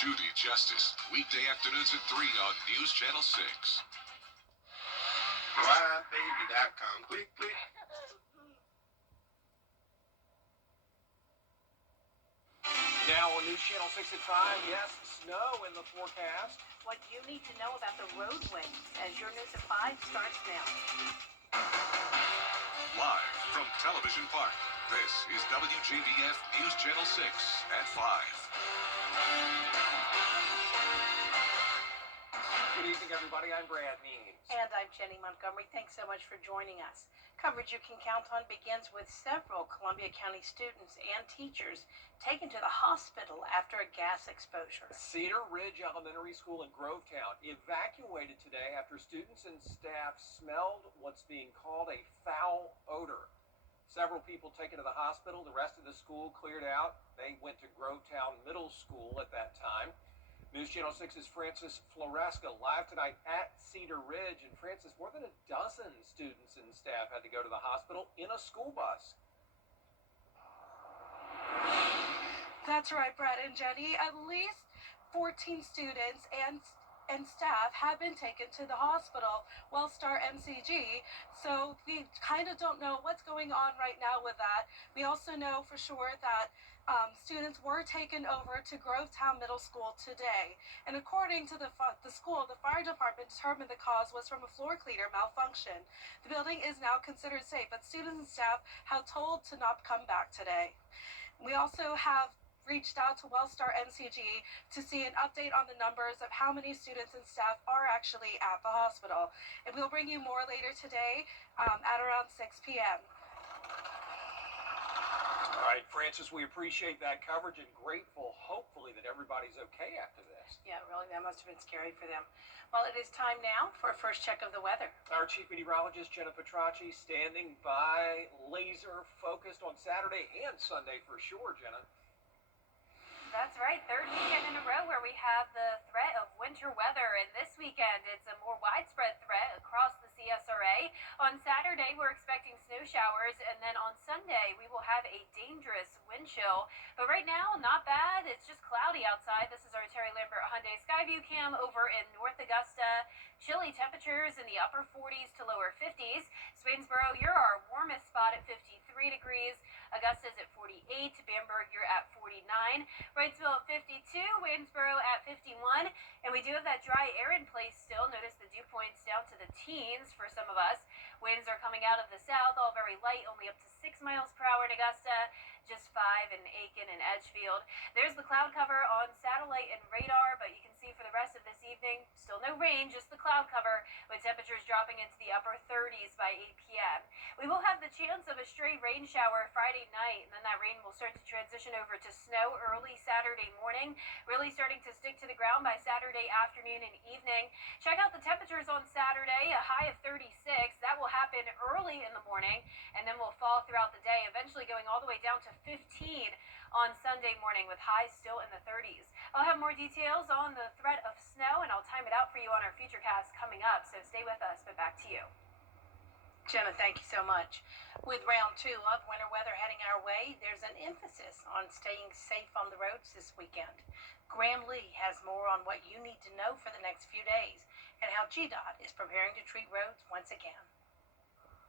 Judy Justice, weekday afternoons at 3 on News Channel 6. WJBF.com. Click, click. Now on News Channel 6 at 5, yes, snow in the forecast. What you need to know about the roadways as your News at 5 starts now. Live from Television Park, this is WJBF News Channel 6 at 5. Good evening, everybody. I'm Brad Means. And I'm Jenny Montgomery. Thanks so much for joining us. Coverage you can count on begins with several Columbia County students and teachers taken to the hospital after a gas exposure. Cedar Ridge Elementary School in Grovetown evacuated today after students and staff smelled what's being called a foul odor. Several people taken to the hospital. The rest of the school cleared out. They went to Grovetown Middle School at that time. News Channel 6's Francis Floresca live tonight at Cedar Ridge. And Francis, more than a dozen students and staff had to go to the hospital in a school bus. That's right, Brett and Jenny. At least 14 students and staff have been taken to the hospital, Wellstar MCG. So we kind of don't know what's going on right now with that. We also know for sure that students were taken over to Grovetown Middle School today. And according to the school, the fire department determined the cause was from a floor cleaner malfunction. The building is now considered safe, but students and staff have told to not come back today. We also have reached out to Wellstar MCG to see an update on the numbers of how many students and staff are actually at the hospital. And we'll bring you more later today at around 6 p.m. All right, Francis, we appreciate that coverage and grateful, hopefully, that everybody's okay after this. Yeah, really, that must have been scary for them. Well, it is time now for a first check of the weather. Our chief meteorologist, Jenna Petracci, standing by, laser focused on Saturday and Sunday for sure, Jenna. That's right, third weekend in a row where we have the threat of winter weather, and this weekend it's a more widespread threat across the CSRA. On Saturday we're expecting snow showers, and then on Sunday we will have a dangerous wind chill. But right now, not bad. It's just cloudy outside. This is our Terry Lambert Hyundai Skyview cam over in North Augusta. Chilly temperatures in the upper 40s to lower 50s. Swainsboro, you're our warmest spot at 53 degrees. Augusta's at 48, Bamberg, you're at 49, Wrightsville at 52, Waynesboro at 51, and we do have that dry air in place still. Notice the dew points down to the teens for some of us. Winds are coming out of the south, all very light, only up to 6 miles per hour in Augusta, just 5 in Aiken and Edgefield. There's the cloud cover on satellite and radar, but you can see for the rest of this evening, still no rain, just the cloud cover, with temperatures dropping into the upper 30s by 8 p.m. We will have the chance of a stray rain shower Friday night, and then that rain will start to transition over to snow early Saturday morning, really starting to stick to the ground by Saturday afternoon and evening. Check out the temperatures on Saturday, a high of 36. That will happen early in the morning, and then will fall throughout the day, eventually going all the way down to 15 on Sunday morning, with highs still in the 30s. I'll have more details on the threat of snow, and I'll time it out for you on our Futurecast coming up, so stay with us, but back to you. Jenna, thank you so much. With round 2 of winter weather heading our way, there's an emphasis on staying safe on the roads this weekend. Graham Lee has more on what you need to know for the next few days and how GDOT is preparing to treat roads once again.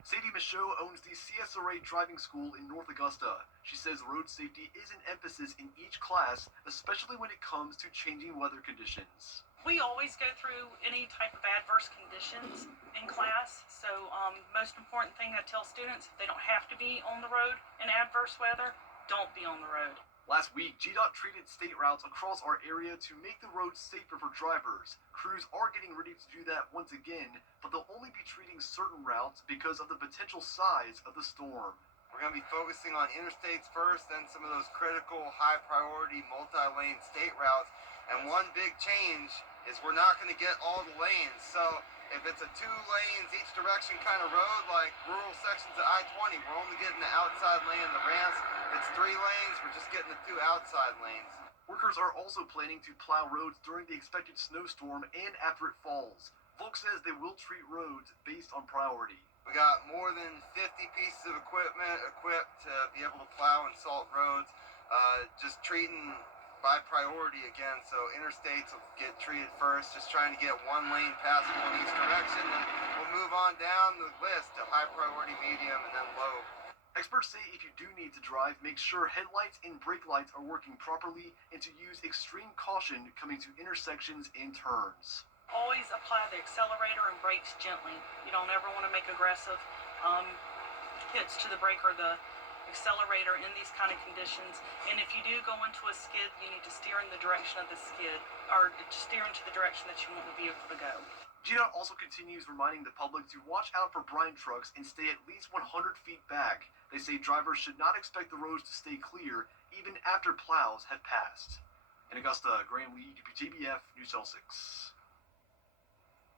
Sadie Michaud owns the CSRA driving school in North Augusta. She says road safety is an emphasis in each class, especially when it comes to changing weather conditions. We always go through any type of adverse conditions in class, so most important thing I tell students, if they don't have to be on the road in adverse weather, don't be on the road. Last week, GDOT treated state routes across our area to make the roads safer for drivers. Crews are getting ready to do that once again, but they'll only be treating certain routes because of the potential size of the storm. We're going to be focusing on interstates first, then some of those critical, high-priority, multi-lane state routes. And one big change is we're not going to get all the lanes. So if it's a 2 lanes each direction kind of road, like rural sections of I-20, we're only getting the outside lane and the ramps. If it's 3 lanes, we're just getting the 2 outside lanes. Workers are also planning to plow roads during the expected snowstorm and after it falls. Volk says they will treat roads based on priority. We got more than 50 pieces of equipment equipped to be able to plow and salt roads. Just treating by priority again, so interstates will get treated first, just trying to get one lane passable in each direction, and we'll move on down the list to high priority, medium, and then low. Experts say if you do need to drive, make sure headlights and brake lights are working properly and to use extreme caution coming to intersections and turns. Always apply the accelerator and brakes gently. You don't ever want to make aggressive hits to the brake or the accelerator in these kind of conditions. And if you do go into a skid, you need to steer in the direction of the skid, or steer into the direction that you want the vehicle to go. GDOT also continues reminding the public to watch out for brine trucks and stay at least 100 feet back. They say drivers should not expect the roads to stay clear even after plows have passed. In Augusta, Graham Lee, WJBF, News Channel 6.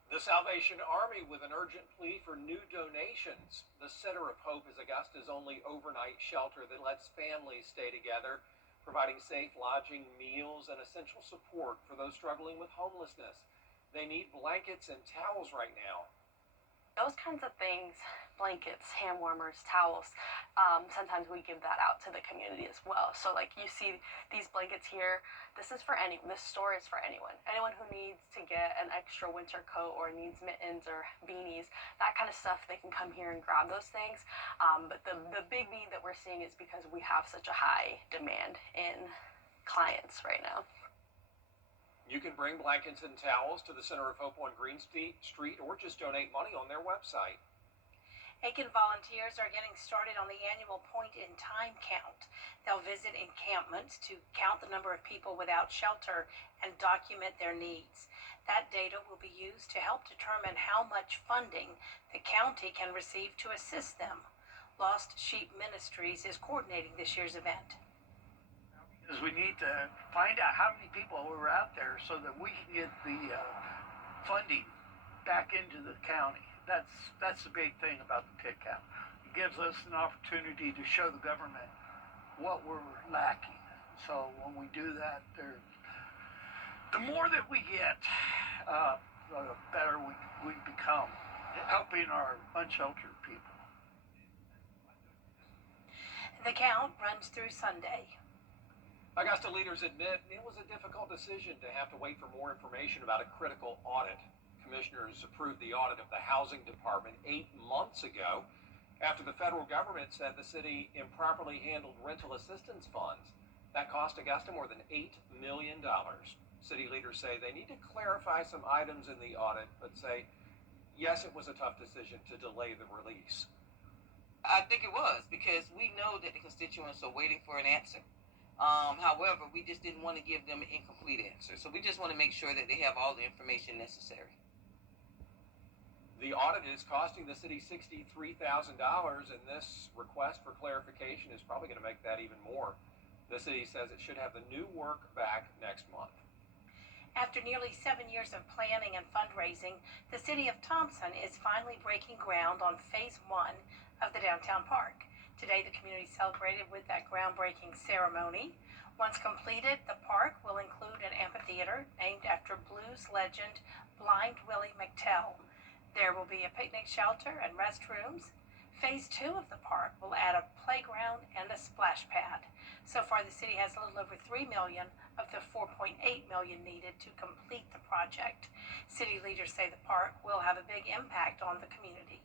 The Salvation Army with an urgent plea for new donations. The Center of Hope is Augusta's only overnight shelter that lets families stay together, providing safe lodging, meals, and essential support for those struggling with homelessness. They need blankets and towels right now. Those kinds of things, blankets, hand warmers, towels, sometimes we give that out to the community as well. So like you see these blankets here, this is for anyone. This store is for anyone. Anyone who needs to get an extra winter coat or needs mittens or beanies, that kind of stuff, they can come here and grab those things. But the big need that we're seeing is because we have such a high demand in clients right now. You can bring blankets and towels to the Center of Hope on Green Street or just donate money on their website. Aiken volunteers are getting started on the annual Point in Time count. They'll visit encampments to count the number of people without shelter and document their needs. That data will be used to help determine how much funding the county can receive to assist them. Lost Sheep Ministries is coordinating this year's event. Is we need to find out how many people are out there so that we can get the funding back into the county. That's the big thing about the pit count. It gives us an opportunity to show the government what we're lacking. So when we do that, the more that we get, the better we become, helping our unsheltered people. The count runs through Sunday. Augusta leaders admit it was a difficult decision to have to wait for more information about a critical audit. Commissioners approved the audit of the housing department 8 months ago after the federal government said the city improperly handled rental assistance funds. That cost Augusta more than $8 million. City leaders say they need to clarify some items in the audit, but say, yes, it was a tough decision to delay the release. I think it was because we know that the constituents are waiting for an answer. However, we just didn't want to give them an incomplete answer. So we just want to make sure that they have all the information necessary. The audit is costing the city $63,000, and this request for clarification is probably going to make that even more. The city says it should have the new work back next month. After nearly 7 years of planning and fundraising, the city of Thompson is finally breaking ground on Phase 1 of the downtown park. Today, the community celebrated with that groundbreaking ceremony. Once completed, the park will include an amphitheater named after blues legend Blind Willie McTell. There will be a picnic shelter and restrooms. Phase 2 of the park will add a playground and a splash pad. So far, the city has a little over $3 million of the $4.8 million needed to complete the project. City leaders say the park will have a big impact on the community.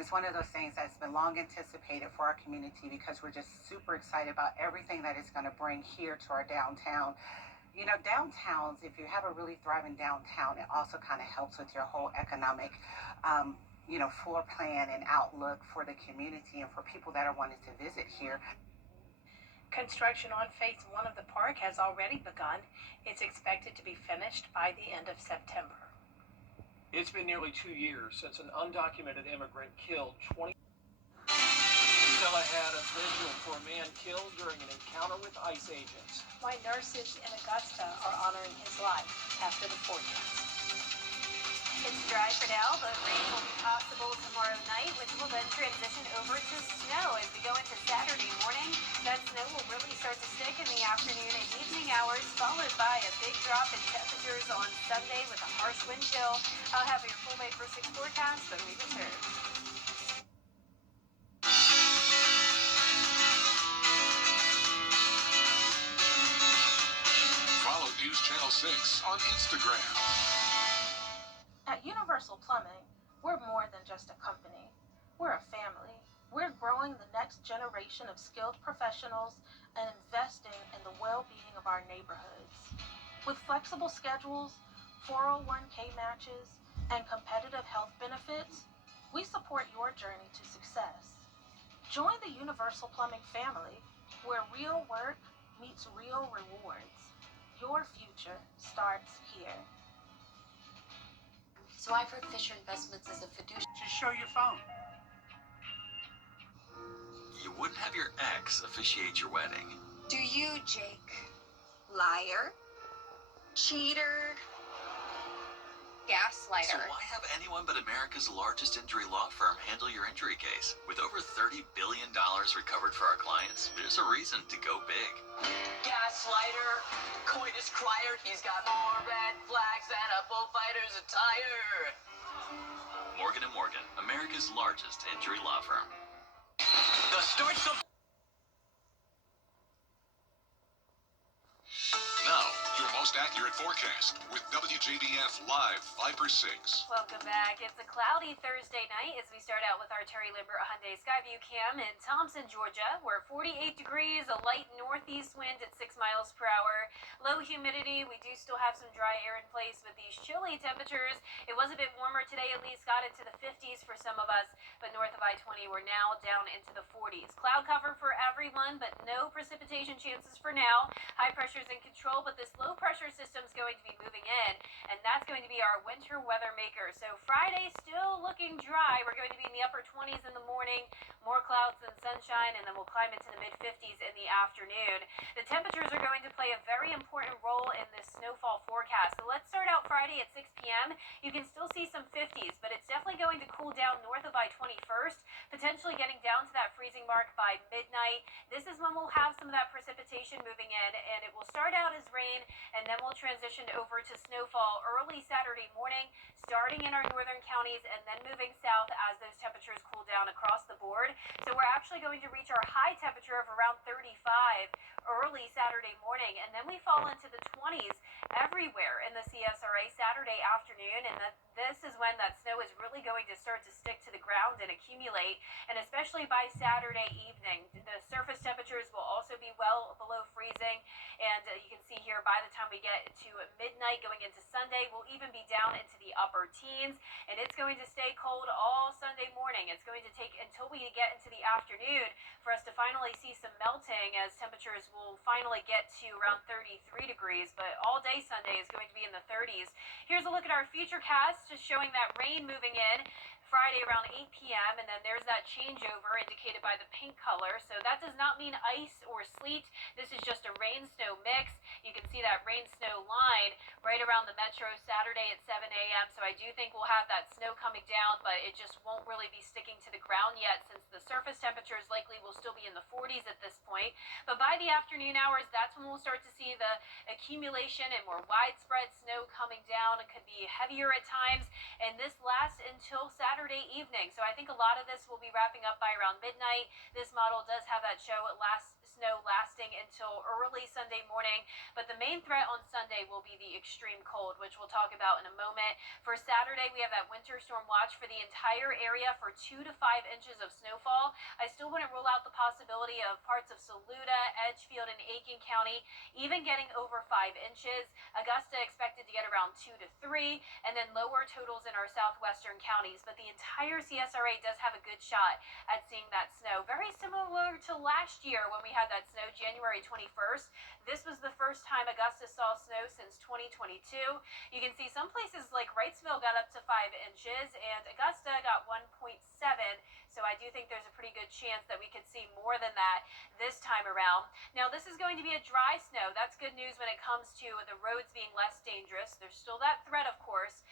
It's one of those things that's been long anticipated for our community because we're just super excited about everything that it's going to bring here to our downtown. You know, downtowns, if you have a really thriving downtown, it also kind of helps with your whole economic, floor plan and outlook for the community and for people that are wanting to visit here. Construction on Phase 1 of the park has already begun. It's expected to be finished by the end of September. It's been nearly 2 years since an undocumented immigrant killed 20. Still ahead, a vigil for a man killed during an encounter with ICE agents. Why nurses in Augusta are honoring his life after the forecast. It's dry for now, but rain will be possible tomorrow night, which will then transition over to snow as we go into Saturday morning. That snow will really start to stick in the afternoon and evening hours, followed by a big drop in temperatures on Sunday with a harsh wind chill. I'll have your full May for 6 forecast when we return. News Channel 6 on Instagram. At Universal Plumbing, we're more than just a company. We're a family. We're growing the next generation of skilled professionals and investing in the well-being of our neighborhoods. With flexible schedules, 401k matches, and competitive health benefits, we support your journey to success. Join the Universal Plumbing family, where real work meets real rewards. Your future starts here. So I've heard Fisher Investments is a fiduciary. Just show your phone. You wouldn't have your ex officiate your wedding. Do you, Jake? Liar? Cheater? Gaslighter? So why have anyone but America's largest injury law firm handle your injury case? With over $30 billion recovered for our clients, there's a reason to go big. Gaslighter, coitus crier, he's got more red flags than a bullfighter's attire. Morgan & Morgan, America's largest injury law firm. The starts of... Now, your most accurate forecast with WJBF Live 5 for 6. Welcome back. It's a cloudy Thursday night as we start out with our Terry Limbert Hyundai Skyview Cam in Thompson, Georgia. We're 48 degrees, a light northeast wind at 6 miles per hour. Low humidity. We do still have some dry air in place with these chilly temperatures. It was a bit warmer today, at least got into the 50s for some of us, but north of I-20 we're now down into the 40s. Cloud cover for everyone, but no precipitation chances for now. High pressure's in control, but this low pressure system is going to be moving in, and that's going to be our winter weather maker. So Friday still looking dry. We're going to be in the upper 20s in the morning, more clouds than sunshine, and then we'll climb into the mid 50s in the afternoon. The temperatures are going to play a very important role in this snowfall forecast. So let's start out Friday at 6 p.m. You can still see some 50s, but it's definitely going to cool down north of I-21st, potentially getting down to that freezing mark by midnight. This is when we'll have some of that precipitation moving in, and it will start out as rain, and then we'll transition over to snowfall early Saturday morning, starting in our northern counties and then moving south as those temperatures cool down across the board. So we're actually going to reach our high temperature of around 35 early Saturday morning, and then we fall into the 20s everywhere in the CSRA Saturday afternoon, and this is when that snow is really going to start to stick to the ground and accumulate, and especially by Saturday evening. The surface temperatures will also be well below freezing, and you can see here by the time we get to midnight going into Sunday, we'll even be down into the upper teens, and it's going to stay cold all Sunday morning. It's going to take until we get into the afternoon for us to finally see some melting, as temperatures will finally get to around 33 degrees, but all day Sunday is going to be in the 30s. Here's a look at our futurecast, just showing that rain moving in Friday around 8 p.m. and then there's that changeover indicated by the pink color. So that does not mean ice or sleet. This is just a rain-snow mix. You can see that rain-snow line right around the metro Saturday at 7 a.m. So I do think we'll have that snow coming down, but it just won't really be sticking to the ground yet, since the surface temperatures likely will still be in the 40s at this point. But by the afternoon hours, that's when we'll start to see the accumulation and more widespread snow coming down. It could be heavier at times, and this lasts until Saturday evening. So I think a lot of this will be wrapping up by around midnight. This model does have that snow lasting until early Sunday morning, but the main threat on Sunday will be the extreme cold, which we'll talk about in a moment. For Saturday, we have that winter storm watch for the entire area for 2 to 5 inches of snowfall. I still wouldn't rule out the possibility of parts of Saluda, Edgefield, and Aiken County even getting over 5 inches. Augusta expected to get around 2 to 3, and then lower totals in our southwestern counties. But the entire CSRA does have a good shot at seeing that snow. Very similar to last year when we had that snow January 21st. This was the first time Augusta saw snow since 2022. You can see some places like Wrightsville got up to 5 inches, and Augusta got 1.7. So I do think there's a pretty good chance that we could see more than that this time around. Now, this is going to be a dry snow. That's good news when it comes to the roads being less dangerous. There's still that threat, of course,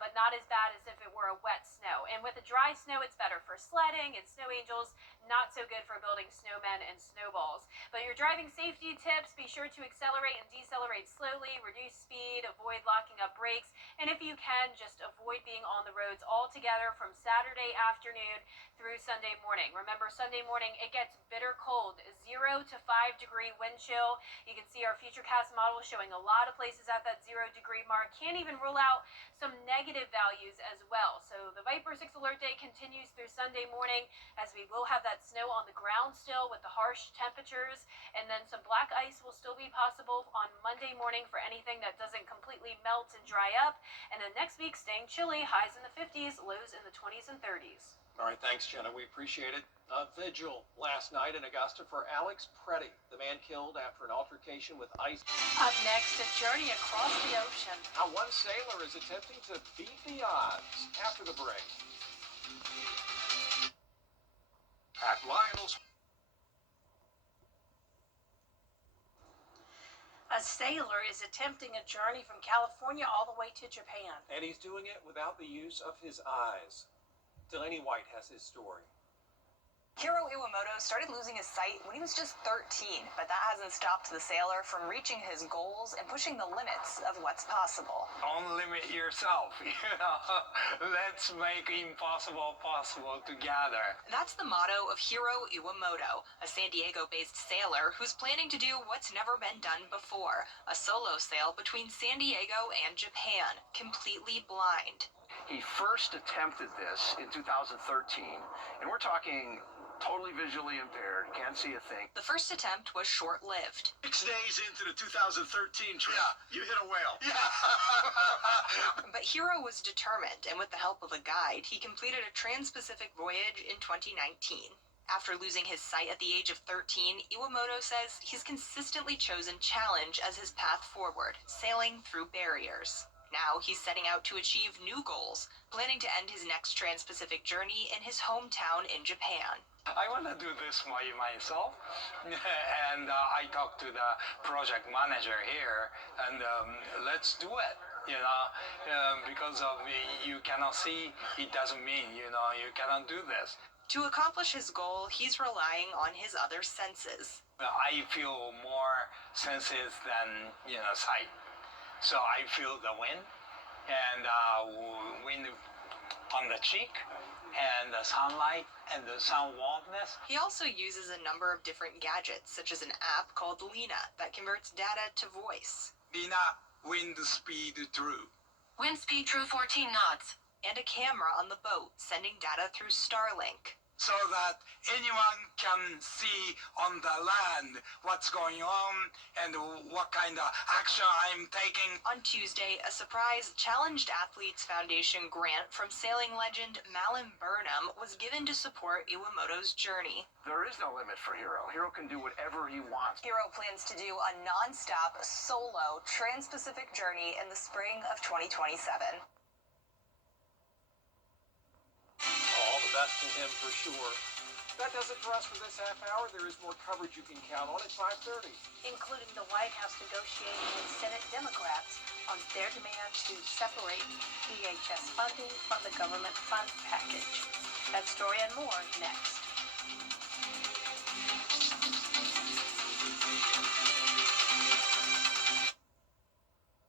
but not as bad as if it were a wet snow. And with the dry snow, it's better for sledding and snow angels, not so good for building snowmen and snowballs. But your driving safety tips, be sure to accelerate and decelerate slowly, reduce speed, avoid locking up brakes, and if you can, just avoid being on the roads altogether from Saturday afternoon through Sunday morning. Remember, Sunday morning, it gets bitter cold, 0 to 5 degree wind chill. You can see our Futurecast model showing a lot of places at that 0 degree mark. Can't even rule out some negative values as well. So the Viper 6 alert day continues through Sunday morning, as we will have that snow on the ground still with the harsh temperatures, and then some black ice will still be possible on Monday morning for anything that doesn't completely melt and dry up. And then next week, staying chilly, highs in the 50s, lows in the 20s and 30s. All right, thanks, Jenna. We appreciate it. A vigil last night in Augusta for Alex Preddy, the man killed after an altercation with ICE. Up next, a journey across the ocean. Now, one sailor is attempting to beat the odds after the break. At Lionel's. A sailor is attempting a journey from California all the way to Japan. And he's doing it without the use of his eyes. Delaney White has his story. Hiro Iwamoto started losing his sight when he was just 13, but that hasn't stopped the sailor from reaching his goals and pushing the limits of what's possible. Don't limit yourself, Let's make impossible possible together. That's the motto of Hiro Iwamoto, a San Diego-based sailor who's planning to do what's never been done before, a solo sail between San Diego and Japan, completely blind. He first attempted this in 2013, and we're talking totally visually impaired, can't see a thing. The first attempt was short-lived. 6 days into the 2013 trip, you hit a whale. But Hiro was determined, and with the help of a guide, he completed a trans-Pacific voyage in 2019. After losing his sight at the age of 13, Iwamoto says he's consistently chosen challenge as his path forward, sailing through barriers. Now he's setting out to achieve new goals, planning to end his next trans-Pacific journey in his hometown in Japan. I want to do this myself, and I talked to the project manager here, and let's do it. Because you cannot see, it doesn't mean, you cannot do this. To accomplish his goal, he's relying on his other senses. I feel more senses than, sight. So I feel the wind, and wind on the cheek, and the sunlight, and the sun warmness. He also uses a number of different gadgets, such as an app called Lena that converts data to voice. Lena, wind speed true. Wind speed true 14 knots. And a camera on the boat, sending data through Starlink. So that anyone can see on the land what's going on and what kind of action I'm taking. On Tuesday, a surprise Challenged Athletes Foundation grant from sailing legend Malin Burnham was given to support Iwamoto's journey. There is no limit for Hiro. Hiro can do whatever he wants. Hiro plans to do a non-stop, solo, trans-Pacific journey in the spring of 2027. All the best to him for sure. That does it for us for this half hour. There is more coverage you can count on at 5:30. Including the White House negotiating with Senate Democrats on their demand to separate DHS funding from the government fund package. That story and more next.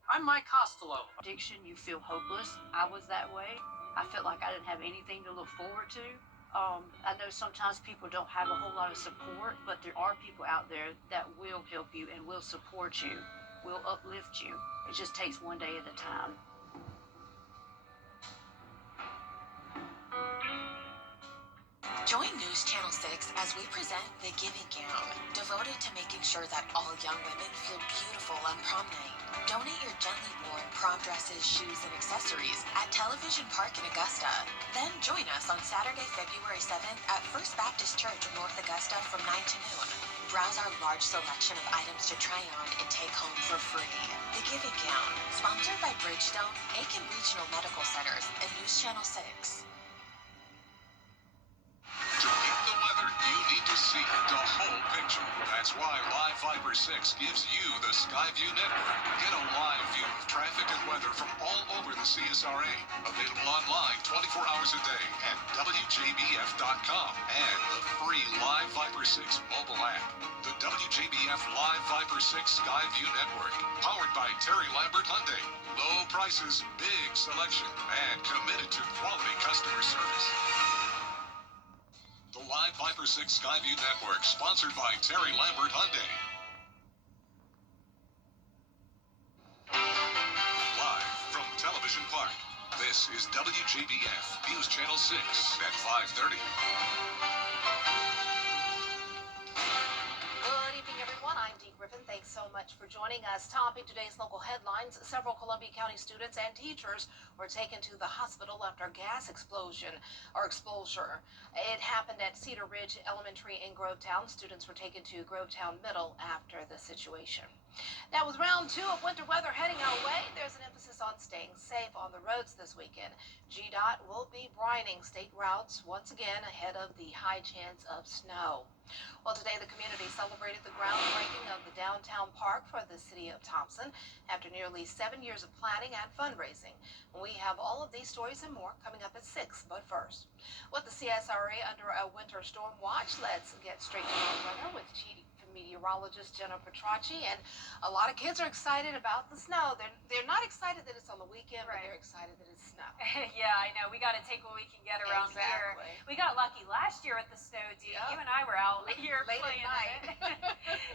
I'm Mike Costello. Addiction, you feel hopeless. I was that way. I felt like I didn't have anything to look forward to. I know sometimes people don't have a whole lot of support, but there are people out there that will help you and will support you, will uplift you. It just takes one day at a time. Join News Channel 6 as we present The Giving Gown, devoted to making sure that all young women feel beautiful on prom night. Donate your gently worn prom dresses, shoes, and accessories at Television Park in Augusta. Then join us on Saturday, February 7th at First Baptist Church in North Augusta from 9 to noon. Browse our large selection of items to try on and take home for free. The Giving Gown, sponsored by Bridgestone, Aiken Regional Medical Centers, and News Channel 6. To get the weather, you need to see the whole picture. That's why live Live Viper 6 gives you the Skyview network. Get a live view of traffic and weather from all over the CSRA. Available online 24 hours a day at WJBF.com and the free Live Viper 6 mobile app. The WJBF Live Viper 6 Skyview network. Powered by Terry Lambert Hyundai. Low prices, big selection, and committed to quality customer service. The Live Viper 6 Skyview network, sponsored by Terry Lambert Hyundai. Live from Television Park, this is WJBF News Channel 6 at 5:30. Good evening, everyone. I'm Dee Griffin. Thanks so much for joining us. Topping today's local headlines, several Columbia County students and teachers were taken to the hospital after a gas explosion or exposure. It happened at Cedar Ridge Elementary in Grovetown. Students were taken to Grovetown Middle after the situation. Now, with round 2 of winter weather heading our way, there's an emphasis on staying safe on the roads this weekend. GDOT will be brining state routes once again ahead of the high chance of snow. Well, today the community celebrated the groundbreaking of the downtown park for the city of Thompson after nearly 7 years of planning and fundraising. We have all of these stories and more coming up at 6, but first, with the CSRA under a winter storm watch, let's get straight to our weather with meteorologist Jenna Petracci. And a lot of kids are excited about the snow. They're not excited that it's on the weekend, but they're excited that it's snow. Yeah, I know. We got to take what we can get around here. We got lucky last year with the snow, Dee. You and I were out here late playing at night.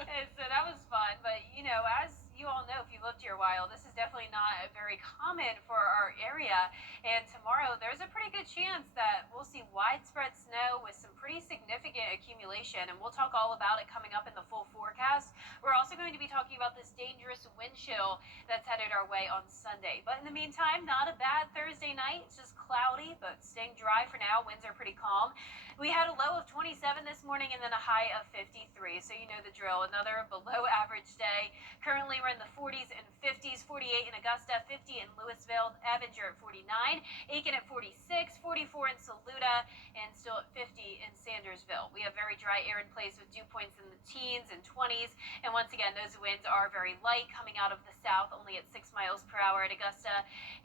and so that was fun. But, you know, as you all know, if you lived here a while, this is definitely not very common for our area. And tomorrow, there's a pretty good chance that we'll see widespread snow with some pretty significant accumulation. And we'll talk all about it coming up in the full forecast. We're also going to be talking about this dangerous wind chill that's headed our way on Sunday. But in the meantime, not a bad Thursday night. It's just cloudy, but staying dry for now. Winds are pretty calm. We had a low of 27 this morning and then a high of 53. So you know the drill. Another below average day. Currently, we're in the 40s and 50s. 48 in Augusta, 50 in Louisville, Avenger at 49, Aiken at 46, 44 in Saluda, and still at 50 in Sandersville. We have very dry air in place with dew points in the teens and 20s. And once again, those winds are very light coming out of the south, only at 6 miles per hour at Augusta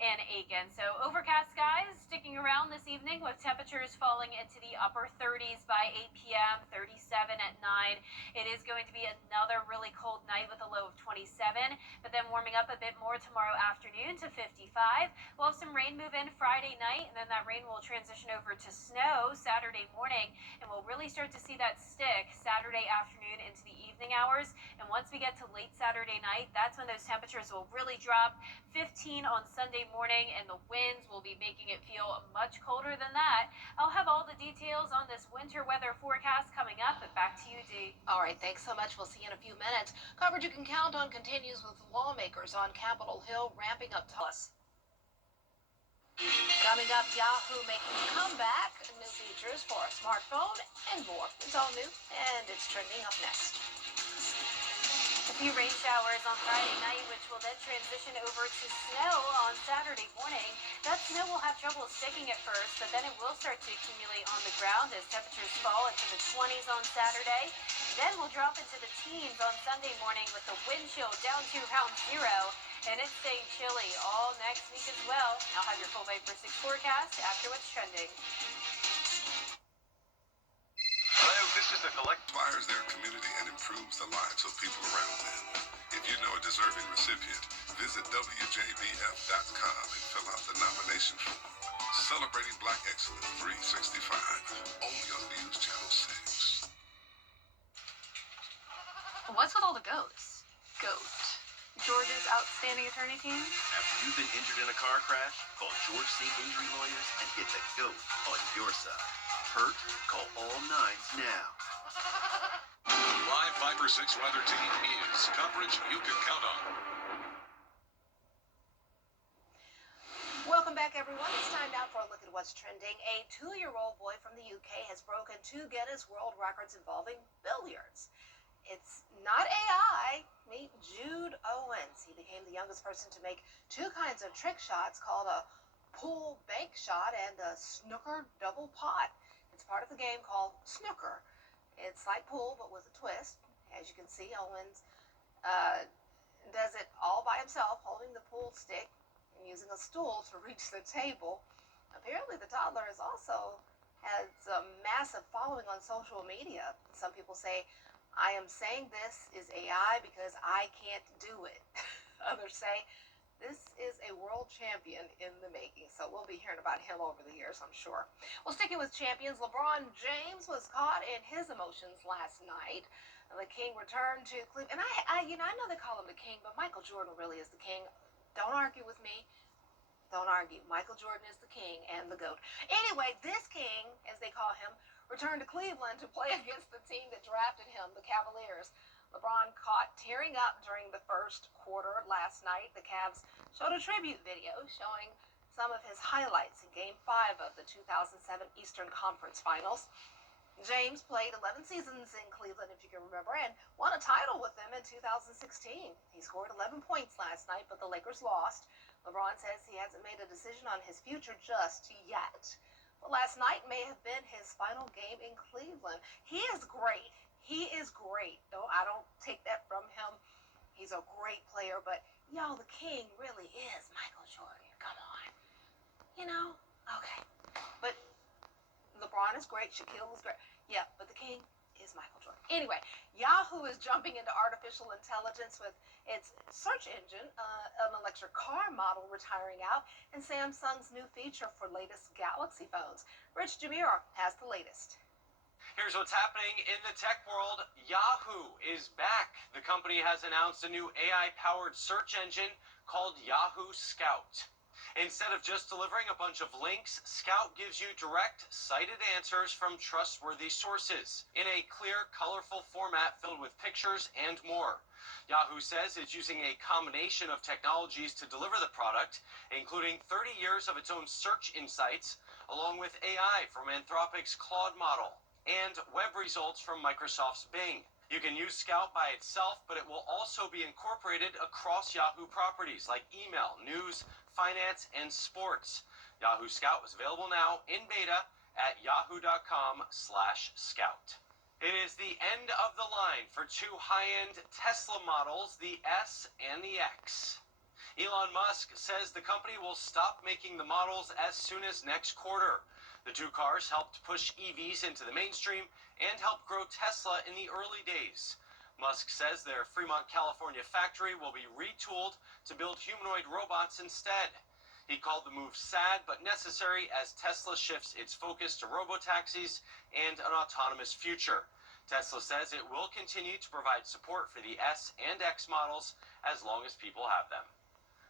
and Aiken. So overcast skies sticking around this evening with temperatures falling into the upper 30s by 8 p.m., 37 at 9. It is going to be another really cold night with a low of 27, but then warming up a bit more tomorrow afternoon to 55. We'll have some rain move in Friday night, and then that rain will transition over to snow Saturday morning, and we'll really start to see that stick Saturday afternoon into the evening hours. And once we get to late Saturday night, that's when those temperatures will really drop. 15 on Sunday morning, and the winds will be making it feel much colder than that. I'll have all the details on this winter weather forecast coming up, but back to you, Dee. All right, thanks so much. We'll see you in a few minutes. Coverage you can count on continues with lawmakers on Capitol Hill ramping up us. Coming up, Yahoo making a comeback, new features for a smartphone, and more. It's all new, and it's trending up next. A few rain showers on Friday night, which will then transition over to snow on Saturday morning. That snow will have trouble sticking at first, but then it will start to accumulate on the ground as temperatures fall into the 20s on Saturday. Then we'll drop into the teens on Sunday morning with the wind chill down to around 0. And it's staying chilly all next week as well. I'll have your full Viper 6 forecast after what's trending. Hello, this is the Collect. Inspires their community and improves the lives of people around them. If you know a deserving recipient, visit WJBF.com and fill out the nomination form. Celebrating Black Excellence 365, only on News Channel 6. What's with all the goats? Goat. George's outstanding attorney team? Have you been injured in a car crash? Call George C. Injury Lawyers and get the GOAT on your side. Hurt? Call all 9s now. Live Viper 6 weather team is coverage you can count on. Welcome back, everyone. It's time now for a look at what's trending. A 2-year-old boy from the UK has broken 2 Guinness World Records involving billiards. It's not AI. Meet Jude Owens. He became the youngest person to make 2 kinds of trick shots called a pool bank shot and a snooker double pot. It's part of the game called snooker. It's like pool, but with a twist. As you can see, Owens does it all by himself, holding the pool stick and using a stool to reach the table. Apparently, the toddler has also has a massive following on social media. Some people say, I am saying this is AI because I can't do it. Others say, this is a world champion in the making. So we'll be hearing about him over the years, I'm sure. Well, sticking with champions, LeBron James was caught in his emotions last night. The King returned to Cleveland. And I know they call him the King, but Michael Jordan really is the King. Don't argue with me. Don't argue. Michael Jordan is the King and the GOAT. Anyway, this King, as they call him, returned to Cleveland to play against the team that drafted him, the Cavaliers. LeBron caught tearing up during the first quarter last night. The Cavs showed a tribute video showing some of his highlights in Game 5 of the 2007 Eastern Conference Finals. James played 11 seasons in Cleveland, if you can remember, and won a title with them in 2016. He scored 11 points last night, but the Lakers lost. LeBron says he hasn't made a decision on his future just yet. But last night may have been his final game in Cleveland. He is great. He is great. No, I don't take that from him. He's a great player, but y'all, the King really is Michael Jordan. Come on. You know? Okay. But LeBron is great. Shaquille is great. Yeah, but the King is Michael Jordan. Anyway, Yahoo is jumping into artificial intelligence with its search engine, an electric car model retiring out, and Samsung's new feature for latest Galaxy phones. Rich Jamir has the latest. Here's what's happening in the tech world. Yahoo is back. The company has announced a new AI-powered search engine called Yahoo Scout. Instead of just delivering a bunch of links, Scout gives you direct, cited answers from trustworthy sources in a clear, colorful format filled with pictures and more. Yahoo says it's using a combination of technologies to deliver the product, including 30 years of its own search insights, along with AI from Anthropic's Claude model, and web results from Microsoft's Bing. You can use Scout by itself, but it will also be incorporated across Yahoo properties like email, news, finance, and sports. Yahoo Scout is available now in beta at yahoo.com/scout. It is the end of the line for two high-end Tesla models, the S and the X. Elon Musk says the company will stop making the models as soon as next quarter. The two cars helped push EVs into the mainstream and helped grow Tesla in the early days. Musk says their Fremont, California factory will be retooled to build humanoid robots instead. He called the move sad but necessary as Tesla shifts its focus to robotaxis and an autonomous future. Tesla says it will continue to provide support for the S and X models as long as people have them.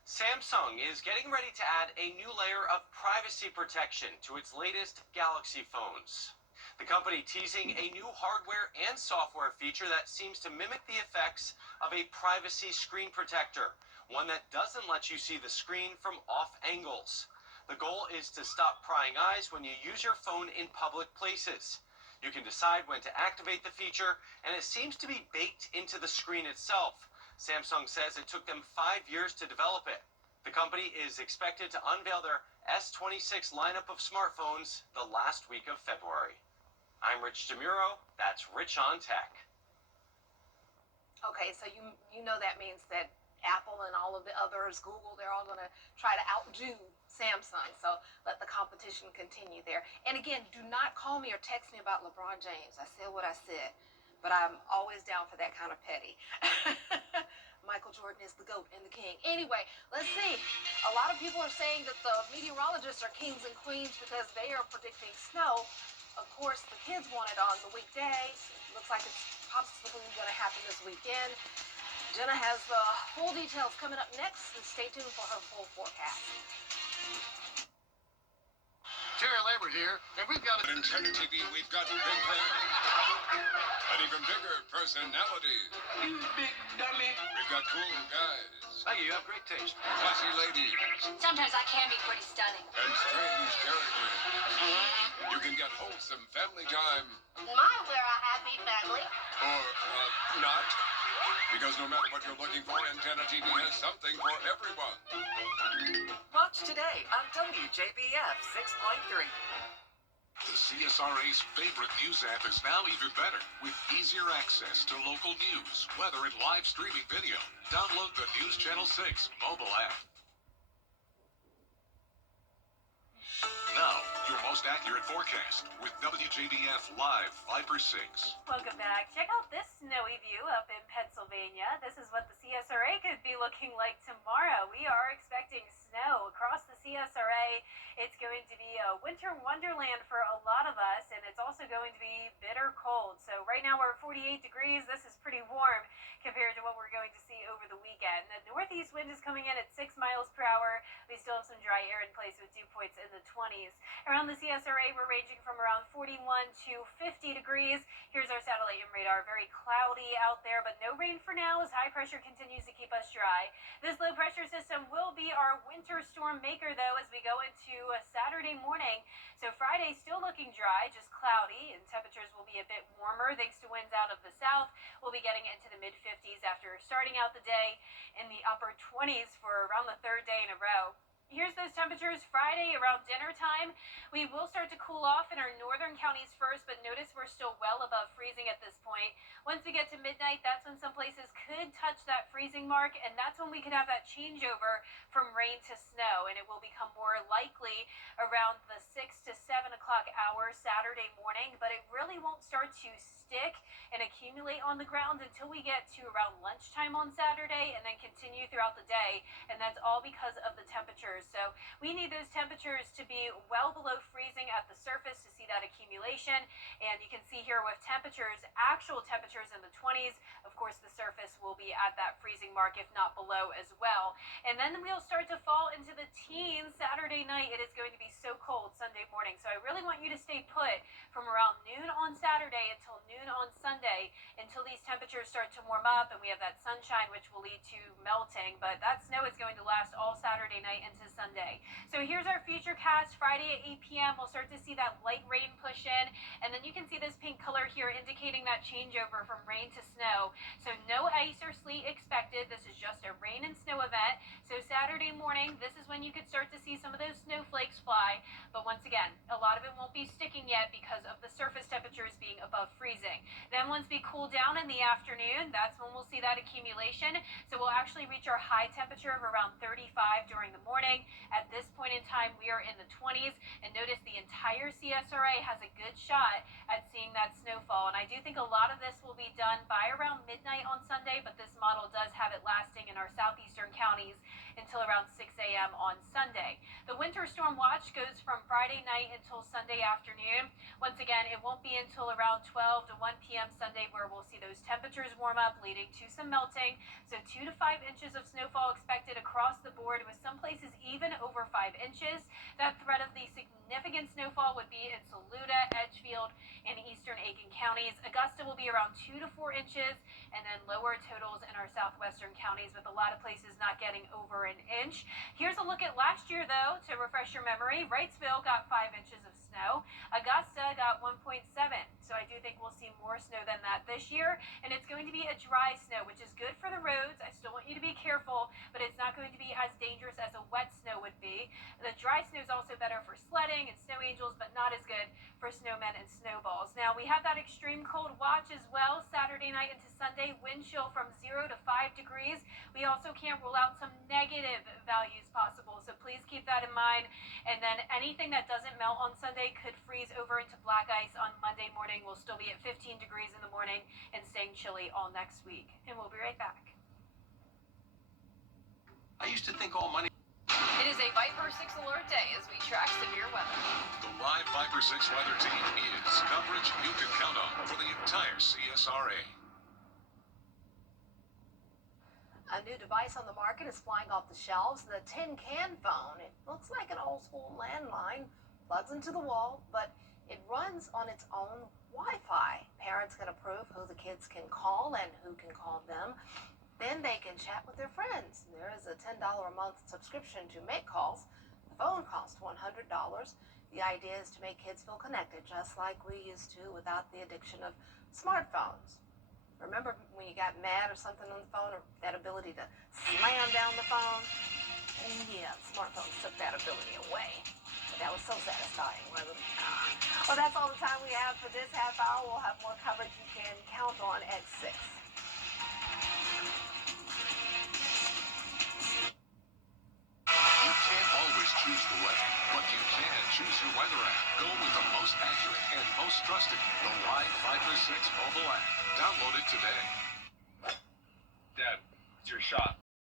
Samsung is getting ready to add a new layer of privacy protection to its latest Galaxy phones. The company teasing a new hardware and software feature that seems to mimic the effects of a privacy screen protector, one that doesn't let you see the screen from off angles. The goal is to stop prying eyes when you use your phone in public places. You can decide when to activate the feature, and it seems to be baked into the screen itself. Samsung says it took them 5 years to develop it. The company is expected to unveil their S26 lineup of smartphones the last week of February. I'm Rich DeMuro. That's Rich on Tech. Okay, so you know that means that Apple and all of the others, Google, they're all going to try to outdo Samsung. So let the competition continue there. And again, do not call me or text me about LeBron James. I said what I said. But I'm always down for that kind of petty. Michael Jordan is the GOAT and the King. Anyway, let's see. A lot of people are saying that the meteorologists are kings and queens because they are predicting snow. Of course, the kids want it on the weekdays. It looks like it's possibly going to happen this weekend. Jenna has the full details coming up next, and stay tuned for her full forecast. Jerry Lambert here, and we've got In Cheddar TV, we've got big hair and even bigger personalities. You big dummy. We've got cool guys. Thank you. You have great taste. Classy ladies. Sometimes I can be pretty stunning. And strange characters. You can get wholesome family time. Mine, we're a happy family. Or not. Because no matter what you're looking for, Antenna TV has something for everyone. Watch today on WJBF 6.3. The CSRA's favorite news app is now even better, with easier access to local news, weather, and live streaming video. Download the News Channel 6 mobile app. Now, your most accurate forecast with WJBF Live Viper 6. Welcome back. Check out this snowy view up in Pennsylvania. This is what the CSRA could be looking like tomorrow. We are expecting snow across the CSRA. It's going to be a winter wonderland for a lot of us, and it's also going to be bitter cold. So right now we're at 48 degrees. This is pretty warm compared to what we're going to see over the weekend. The northeast wind is coming in at 6 miles per hour. We still have some dry air in place with dew points in the 20s. Around the CSRA, we're ranging from around 41 to 50 degrees. Here's our satellite and radar. Very cloudy out there, but no rain for now as high pressure continues to keep us dry. This low pressure system will be our winter storm maker, though, as we go into Saturday morning. So Friday still looking dry, just cloudy, and temperatures will be a bit warmer thanks to winds out of the south. We'll be getting into the mid-50s after starting out the day in the upper 20s for around the third day in a row. Here's those temperatures Friday around dinner time. We will start to cool off in our northern counties first, but notice we're still well above freezing at this point. Once we get to midnight, that's when some places could touch that freezing mark, and that's when we could have that changeover from rain to snow, and it will become more likely around the 6 to 7 o'clock hour Saturday morning, but it really won't start to stick and accumulate on the ground until we get to around lunchtime on Saturday and then continue throughout the day, and that's all because of the temperatures. So we need those temperatures to be well below freezing at the surface to see that accumulation, and you can see here with temperatures, actual temperatures in the 20s, of course the surface will be at that freezing mark, if not below as well. And then we'll start to fall into the teens Saturday night. It is going to be so cold Sunday morning, so I really want you to stay put from around noon on Saturday until noon on Sunday until these temperatures start to warm up and we have that sunshine, which will lead to melting, but that snow is going to last all Saturday night into Sunday. So here's our future cast. Friday at 8 p.m. we'll start to see that light rain push in, and then you can see this pink color here indicating that changeover from rain to snow. So no ice or sleet expected. This is just a rain and snow event. So Saturday morning, this is when you could start to see some of those snowflakes fly, but once again, a lot of it won't be sticking yet because of the surface temperatures being above freezing. Then once we cool down in the afternoon, that's when we'll see that accumulation. So we'll actually reach our high temperature of around 35 during the morning. At this point in time, we are in the 20s, and notice the entire CSRA has a good shot at seeing that snowfall. And I do think a lot of this will be done by around midnight on Sunday, but this model does have it lasting in our southeastern counties until around 6 a.m. on Sunday. The winter storm watch goes from Friday night until Sunday afternoon. Once again, it won't be until around 12 to 1 p.m. Sunday where we'll see those temperatures warm up, leading to some melting. So 2 to 5 inches of snowfall expected across the board, with some places even over 5 inches. That threat of the significant snowfall would be in Saluda, Edgefield, and eastern Aiken counties. Augusta will be around 2 to 4 inches, and then lower totals in our southwestern counties, with a lot of places not getting over an inch. Here's a look at last year, though, to refresh your memory. Wrightsville got 5 inches of snow. Augusta got 1.7. So I do think we'll see more snow than that this year, and it's going to be a dry snow, which is good for the roads. I still want you to be careful, but it's not going to be as dangerous as a wet snow would be. The dry snow is also better for sledding and snow angels, but not as good for snowmen and snowballs. Now, we have that extreme cold watch as well Saturday night into Sunday. Wind chill from 0 to 5 degrees. We also can't rule out some negative values possible, so please keep that in mind. And then anything that doesn't melt on Sunday could freeze over into black ice on Monday morning. We'll still be at 15 degrees in the morning and staying chilly all next week. And we'll be right back. I used to think all money... It is a Viper 6 alert day as we track severe weather. The live Viper 6 weather team is coverage you can count on for the entire CSRA. A new device on the market is flying off the shelves, the Tin Can phone. It looks like an old school landline, plugs into the wall, but it runs on its own Wi-Fi. Parents can approve who the kids can call and who can call them. Then they can chat with their friends. There is a $10 a month subscription to make calls. The phone costs $100. The idea is to make kids feel connected, just like we used to without the addiction of smartphones. Remember when you got mad or something on the phone, or that ability to slam down the phone? And yeah, smartphones took that ability away. That was so satisfying, wasn't it? Well, that's all the time we have for this half hour. We'll have more coverage you can count on at 6. You can't always choose the weather, but you can choose your weather app. Go with the most accurate and most trusted, the Live Fiber 6 mobile app. Download it today. Dad, it's your shot.